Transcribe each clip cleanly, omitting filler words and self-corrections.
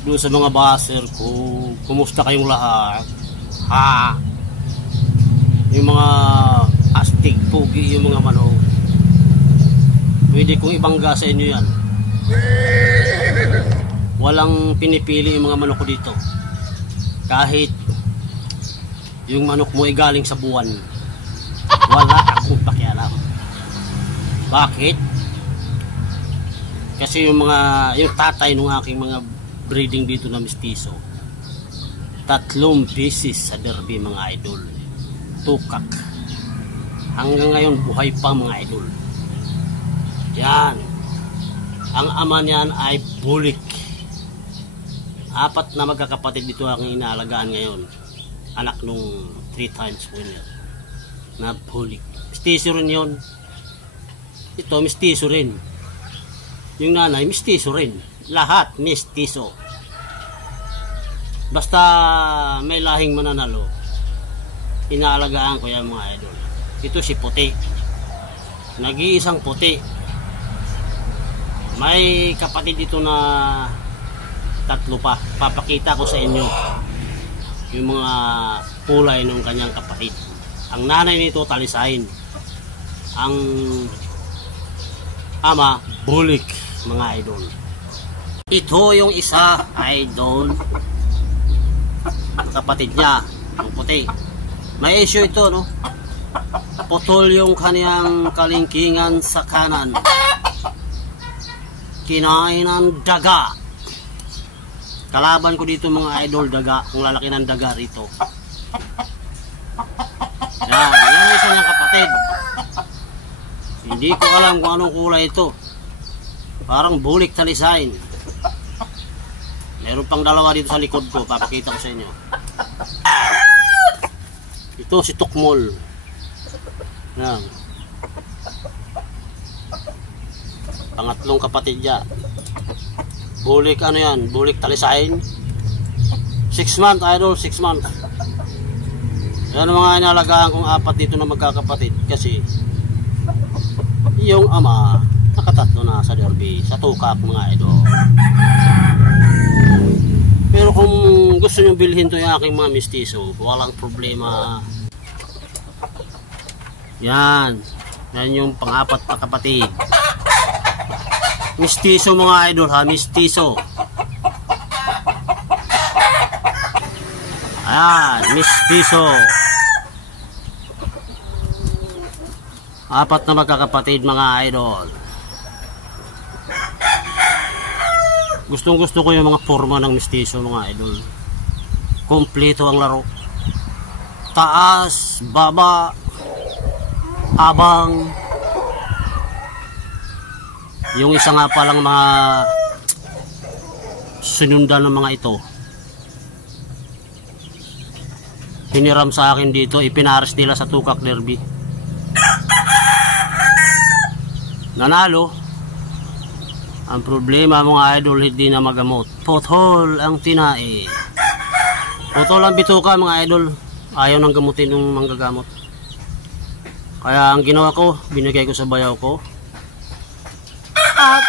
doon sa mga baser ko, kumusta kayong lahat? Ha? Yung mga astig, pugi, yung mga manok. Pwede kong ibangga sa inyo yan. Walang pinipili yung mga manok ko dito. Kahit yung manok mo ay galing sa buwan, wala akong pakialam. Bakit? Kasi yung tatay ng aking mga breeding dito na mestizo, 3 beses sa derby mga idol. Tukak. Hanggang ngayon buhay pa mga idol. Yan. Ang ama niyan ay bulik. 4 na magkakapatid dito ang inaalagaan ngayon. Anak nung 3 times winner na bulik. Mestizo rin yun. Ito mestizo rin. Yung nanay mestizo rin. Lahat mestizo. Basta may lahing mananalo, inaalagaan ko yan mga idol. Ito si puti. Nag-iisang puti. May kapatid dito na 3 pa. Papakita ko sa inyo yung mga kulay ng kanyang kapatid. Ang nanay nito talisain. Ang ama bulik mga idol. Ito yung isa idol. Kapatid niya, ang puti. May issue ito, no? Putol yung kaniyang kalingkingan sa kanan. Kinain ng daga. Kalaban ko dito mga idol, daga. Ang lalaki ng daga rito. Yan isa niyang kapatid. Hindi ko alam kung anong kulay ito. Parang bulik talisain. Meron pang 2 dito sa likod ko, papakita ko sa inyo. Ito si Tukmol. Yan. Pangatlong kapatid niya. Bulik ano yan? Bulik talisain. 6 months idol, 6 months. Yan ang mga inalagaan kong 4 dito na magkakapatid. Kasi yung ama nakatatlo na sa derby, sa tukak mga idol. Pero kung gusto nyo bilhin to yung aking mga mestizo, walang problema. Yan. Yan yung pang-4 pa kapatid. Mestizo mga idol ha, mestizo. Ayan, mestizo. 4 na magkakapatid mga idol. Gustong gusto ko yung mga forma ng mestizo mga idol. Kompleto ang laro. Taas, baba, abang. Yung isa nga palang mga sinundan ng mga ito, hiniram sa akin dito, ipinares nila sa tukak derby. Nanalo. Ang problema mga idol, hindi na magamot. Putol ang tinae. Putol ang bituka mga idol. Ayaw nang gamutin ng manggagamot. Kaya ang ginawa ko, binigay ko sa bayaw ko. At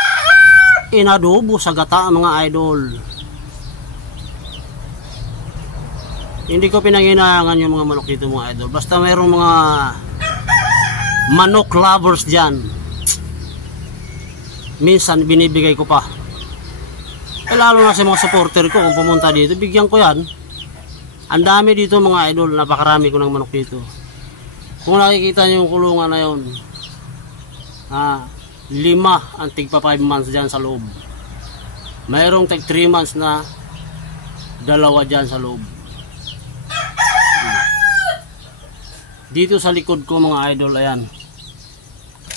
inadobo sa gata mga idol. Hindi ko pinanghinangan yung mga manok dito mga idol. Basta mayroong mga manok lovers dyan, minsan binibigay ko pa. Lalo na sa mga supporter ko, kung pumunta dito, bigyan ko yan. Ang dami dito mga idol, napakarami ko ng manok dito. Kung nakikita nyo yung kulungan na yun, 5 ang tigpa 5 months dyan sa loob. Mayroong tig 3 months na 2 dyan sa loob. Dito sa likod ko mga idol, ayan,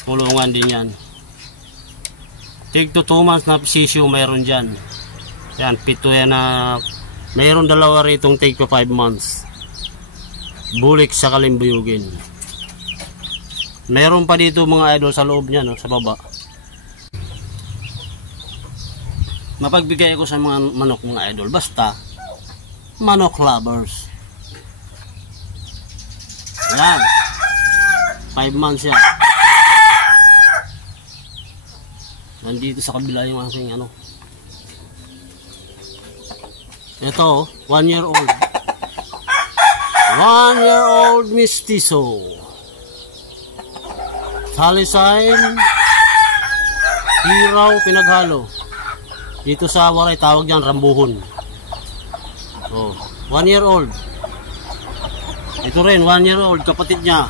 kulungan din yan. Tig to 2 months na sisyo mayroon dyan. Yan, 7 yan na. Mayroon 2 ritong tig to 5 months. Bulik sa kalimbuyugin. Mayroon pa dito mga idol sa loob niya, no, sa baba. Mapagbigay ako sa mga manok mga idol. Basta manok lovers. Yan, 5 months yan. Nandito sa kabila yung aking ano. Ito, 1 year old. 1 year old mestizo. Talisay, hiraw, pinaghalo. Dito sa Waray, tawag diyan rambuhon. Oh, 1 year old. Ito rin, 1 year old, kapatid niya.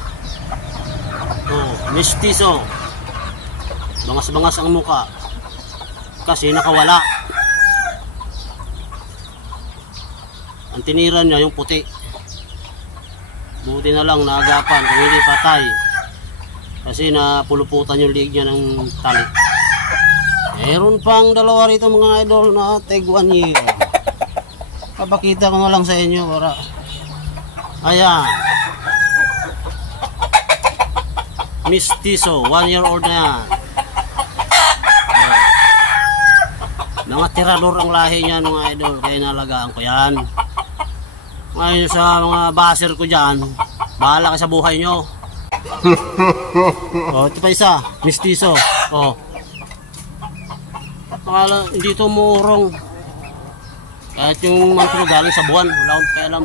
Oh, mestizo. Bangas-bangas ang muka. Kasi nakawala. Ang tiniran niya yung puti. Buti na lang naagapan, kung hindi patay. Kasi napuluputan yung liig niya ng tali. Meron pang dalawa rito mga idol na tag 1 year. Papakita ko na lang sa inyo para. Ayan. Mestizo, 1 year old na yan. Ayan. Mga tirador ang lahi niyan mga idol, kaya nalagaan ko yan. Ngayon sa mga baser ko dyan, bahala ka sa buhay nyo. Oh, ito pa isa, mestizo. Oh. Pakala, hindi ito muurong. Kahit yung manok mo galing sa buwan, wala akong kailam.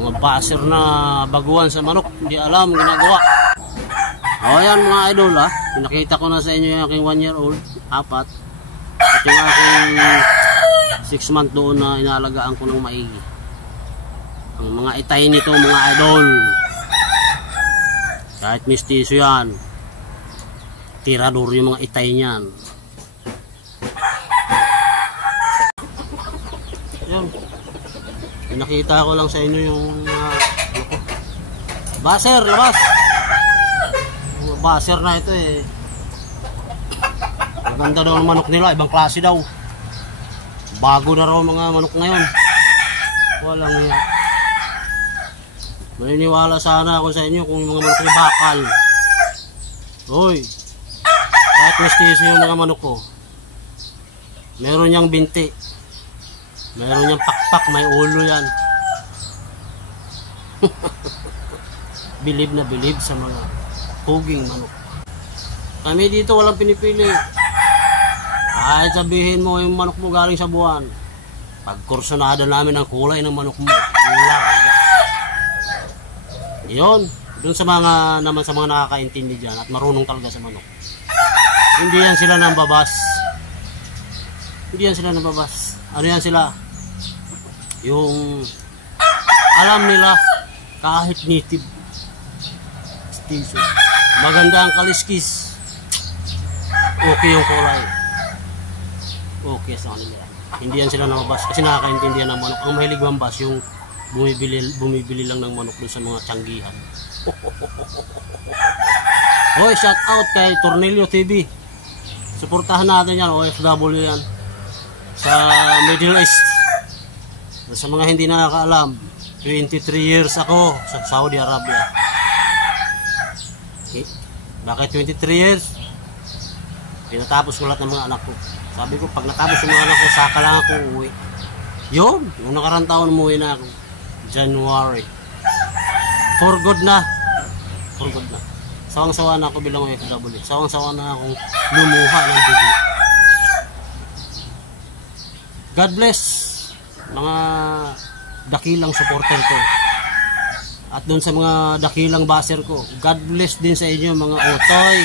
Mga baser na baguhan sa manok, hindi alam ginagawa. O yan mga idol ha, pinakita ko na sa inyo yung aking 1 year old, 4. Ito yung aking 6 month doon na inalagaan ko ng maigi. Ang mga itay nito mga idol, kahit mestizo yan, tirador yung mga itay niyan. Yan, pinakita ko lang sa inyo yung baser, labas. Mga baser na ito eh. Maganda daw ng manok nila, ibang klase daw. Bago na raw mga manok ngayon. Walang nga. Maniniwala sana ako sa inyo kung yung mga manok ay bakal. Hoy, kahit mestizo yung mga manok ko, meron niyang binti, meron niyang pakpak, may ulo yan. Bilib na bilib sa mga puging manok. Kami dito walang pinipili. Ay sabihin mo yung manok mo galing sa buwan, pagkursunada namin ang kulay ng manok mo. Yun, dun sa mga naman sa mga nakakaintindi dyan at marunong talaga sa manok. Hindi yan sila nambabas. Hindi yan sila nambabas. Ano yan sila? Yung alam nila kahit native station. Maganda ang kaliskis. Okay yung kulay. Okay sa kanila. Hindi yan sila nambabas kasi nakakaintindihan ng manok. Ang mahilig mambas yung bumibili lang ng manok dun sa mga tiyanggihan. Hoy, shout out kay Tornilio TV. Suportahan natin yan, OFW yan. Sa Middle East. Sa mga hindi nakakaalam, 23 years ako sa Saudi Arabia. Okay. Bakit 23 years? Pinatapos ko lahat ng mga anak ko. Sabi ko, pag natapos yung mga anak ko, saka lang ako uwi. Yun, yung nakarang taon umuwi na ako. January. For good na. For good na. Sawang-sawa na ako bilang OFW. Sawang-sawa na akong lumuha ng dugo. God bless mga dakilang supporter ko. At doon sa mga dakilang baser ko, God bless din sa inyo mga otoy.